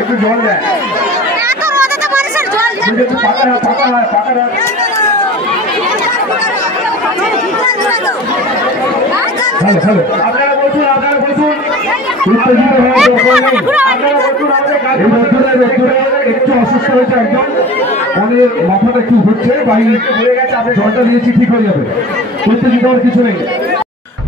একটু জল দেয় আপনারা বলুন একটু অসুস্থ হয়েছে একদম মনের মাথাটা কি হচ্ছে বাইরে জলটা দিয়েছি ঠিক হয়ে যাবে উত্তেজিত হওয়ার কিছু নেই।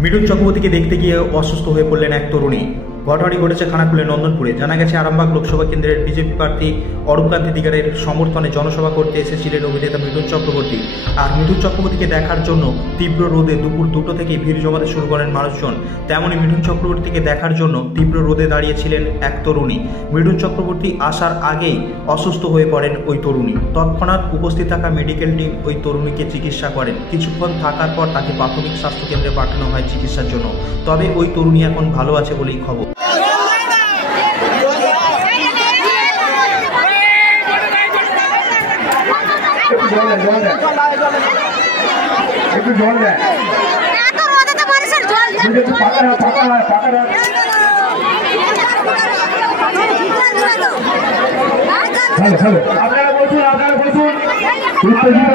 মিঠুন চক্রবর্তীকে দেখতে গিয়ে অসুস্থ হয়ে পড়লেন এক তরুণী। ঘটনাটি ঘটেছে খানাকুলের নন্দনপুরে। জানা গেছে আরামবাগ লোকসভা কেন্দ্রের বিজেপি প্রার্থী অরূপকান্তি দিগারের সমর্থনে জনসভা করতে এসেছিলেন অভিনেতা মিঠুন চক্রবর্তী। আর মিঠুন চক্রবর্তীকে দেখার জন্য তীব্র রোদে দুপুর 2টো থেকে ভিড় জমাতে শুরু করেন মানুষজন। তেমনই মিঠুন চক্রবর্তীকে দেখার জন্য তীব্র রোদে দাঁড়িয়েছিলেন এক তরুণী। মিঠুন চক্রবর্তী আসার আগেই অসুস্থ হয়ে পড়েন ওই তরুণী। তৎক্ষণাৎ উপস্থিত থাকা মেডিকেল টিম ওই তরুণীকে চিকিৎসা করেন। কিছুক্ষণ থাকার পর তাকে প্রাথমিক স্বাস্থ্যকেন্দ্রে পাঠানো হয় চিকিৎসার জন্য। তবে ওই তরুণী এখন ভালো আছে বলেই খবর। একটু জল দেয়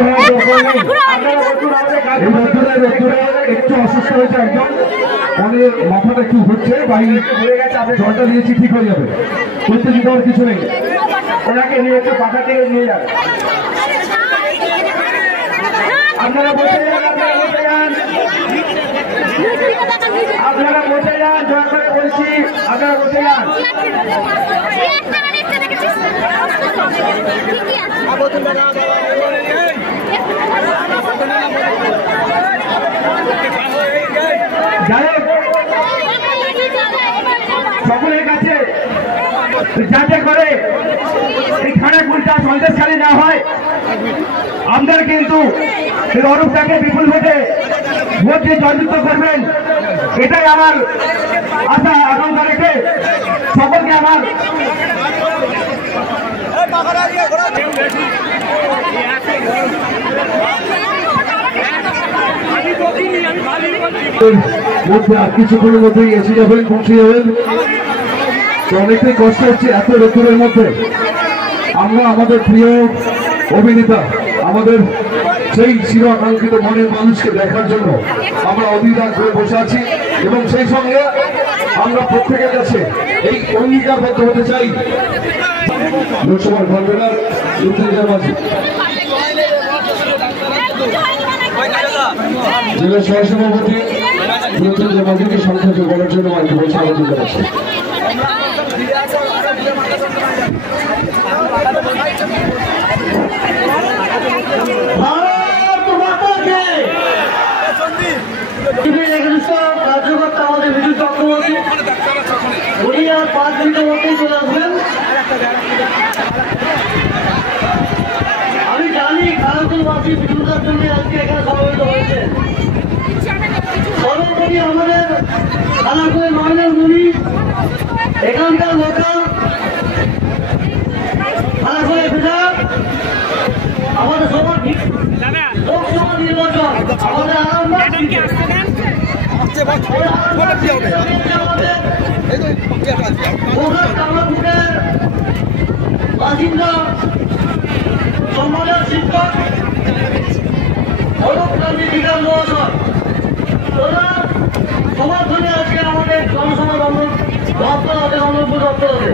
আপনারা বলুন একটু অসুস্থ হয়েছে একদম মনের মাথাটা কি হচ্ছে বাইরে জলটা দিয়েছি ঠিক হয়ে যাবে উত্তেজিত হওয়ার কিছু নেই। ওনাকে নিয়ে একটু পাখা থেকে নিয়ে যাবে। আপনারা বসে যান আপনারা বসে যান দয়া করে বলছি আপনারা বসে যান। সকলের কাছে যাতে করে এই খানাকুলটা সন্দেশখালী না হয় আমাদের কিন্তু অরূপটাকে বিপুল ভোটে ভোট দিয়ে জয়যুক্ত করবেন এটাই আমার আশা আকাঙ্ক্ষা রেখে সকলকে আমার মধ্যে আর কিছুক্ষণের মধ্যেই এসে যাবেন পৌঁছে যাবেন। অনেকটাই কষ্ট হচ্ছে এত রোদ্দুরের মধ্যে। আমরা আমাদের প্রিয় অভিনেতা আমাদের সেই চিরাকাঙ্ক্ষিত মনের মানুষকে দেখার জন্য আমরা অধীর করে বসে আছি এবং সেই সঙ্গে আমরা প্রত্যেকের কাছে এই অঙ্গীকারবদ্ধ হতে চাই লোকসভার কনভেনর জেলা সহসভাপতি মৃত্যুঞ্জয় মাঝিকে সংক্ষেপে বলার জন্য মাইকে বলছে আবেদন করেছে। কার্যকর্তা আমাদের মিঠুন চক্রবর্তী উনি আর 5 মিনিটের মধ্যেই চলে আসবেন। আমি জানি খানাকুলবাসী মিঠুনদার জন্য আজকে এখানে সমবেত হয়েছে। সর্বোপরি আমাদের খানাকুলের মাইনর মুনি এখানকার লোকা খানাকুলের বিধায়ক আমাদের সবার লোকসভা নির্বাচন আমাদের আরামবাগ বাসিন্দা সম্মানের শিক্ষক অরূপকান্তি দিগার মহাশয় ওনার সমর্থনে আজকে আমাদের জনসভা দপ্তর হবে নন্দনপুর দপ্তর হবে।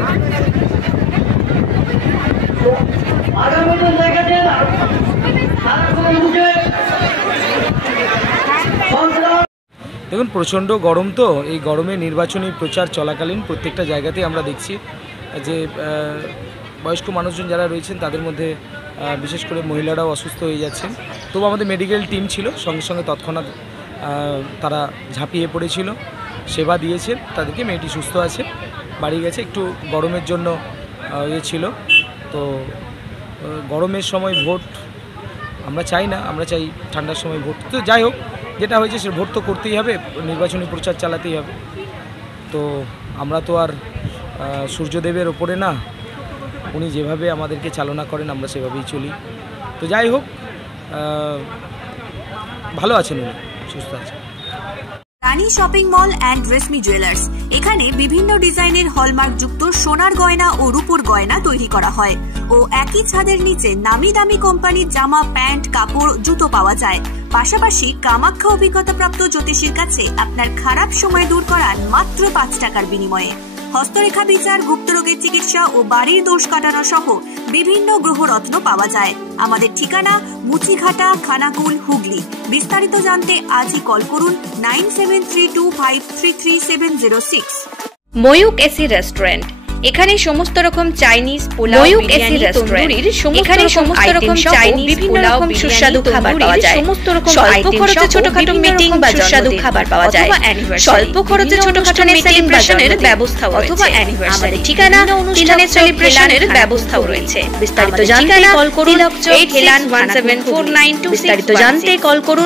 আগামী দিন দেখেছেন সারাক্ষণের মুখে দেখুন প্রচণ্ড গরম, তো এই গরমে নির্বাচনী প্রচার চলাকালীন প্রত্যেকটা জায়গাতেই আমরা দেখছি যে বয়স্ক মানুষজন যারা রয়েছেন তাদের মধ্যে বিশেষ করে মহিলারাও অসুস্থ হয়ে যাচ্ছেন। তবু আমাদের মেডিকেল টিম ছিল, সঙ্গে সঙ্গে তৎক্ষণাৎ তারা ঝাঁপিয়ে পড়েছিল, সেবা দিয়েছেন তাদেরকে। মেয়েটি সুস্থ আছে, বাড়ি গেছে। একটু গরমের জন্য ছিল, তো গরমের সময় ভোট আমরা চাই না, আমরা চাই ঠান্ডার সময় ভোট। তো যাই হোক, যেটা হয়েছে সে ভোট তো করতেই হবে, নির্বাচনী প্রচার চালাতেই হবে। তো আমরা তো আর সূর্যদেবের ওপরে না, উনি যেভাবে আমাদেরকে চালনা করেন আমরা সেভাবেই চলি। তো যাই হোক, ভালো আছেন, উনি সুস্থ আছেন। Rani shopping mall and Reshmi jewellers. এখানে বিভিন্ন ডিজাইনের হলমার্ক যুক্ত সোনার গয়না ও রূপোর গয়না তৈরি করা হয় ও একই ছাদের নিচে নামি দামি কোম্পানির জামা, প্যান্ট, কাপড়, জুতো পাওয়া যায়। পাশাপাশি কামাখ্যা অভিজ্ঞতাপ্রাপ্ত জ্যোতিষীর কাছে আপনার খারাপ সময় দূর করান মাত্র 5 টাকার বিনিময়ে। হস্তরেখা বিচার, গুপ্তরোগের চিকিৎসা ও বাড়ির দোষ কাটানো সহ বিভিন্ন গ্রহরত্ন পাওয়া যায়। আমাদের ঠিকানা মুচিঘাটা, খানাকুল, হুগলি। বিস্তারিত জানতে আজই কল করুন 9732533706। Mayuk AC restaurant. এখানে সমস্ত রকম চাইনিজ, পোলাও, বিরিয়ানি, তন্দুরির সমস্ত রকম চাইনিজ, বিভিন্ন রকম সুস্বাদু খাবার পাওয়া যায়। সমস্ত রকম স্বল্প খরচে ছোটখাটো মিটিং বা সুস্বাদু খাবার পাওয়া যায়। স্বল্প খরচে ছোটখাটো সেলিব্রেশনের ব্যবস্থা অথবা অ্যানিভার্সারি। ঠিকানা অনুষ্ঠানের সেলিব্রেশনের ব্যবস্থাও রয়েছে। বিস্তারিত জানতে কল করুন 87174926। বিস্তারিত জানতে কল করুন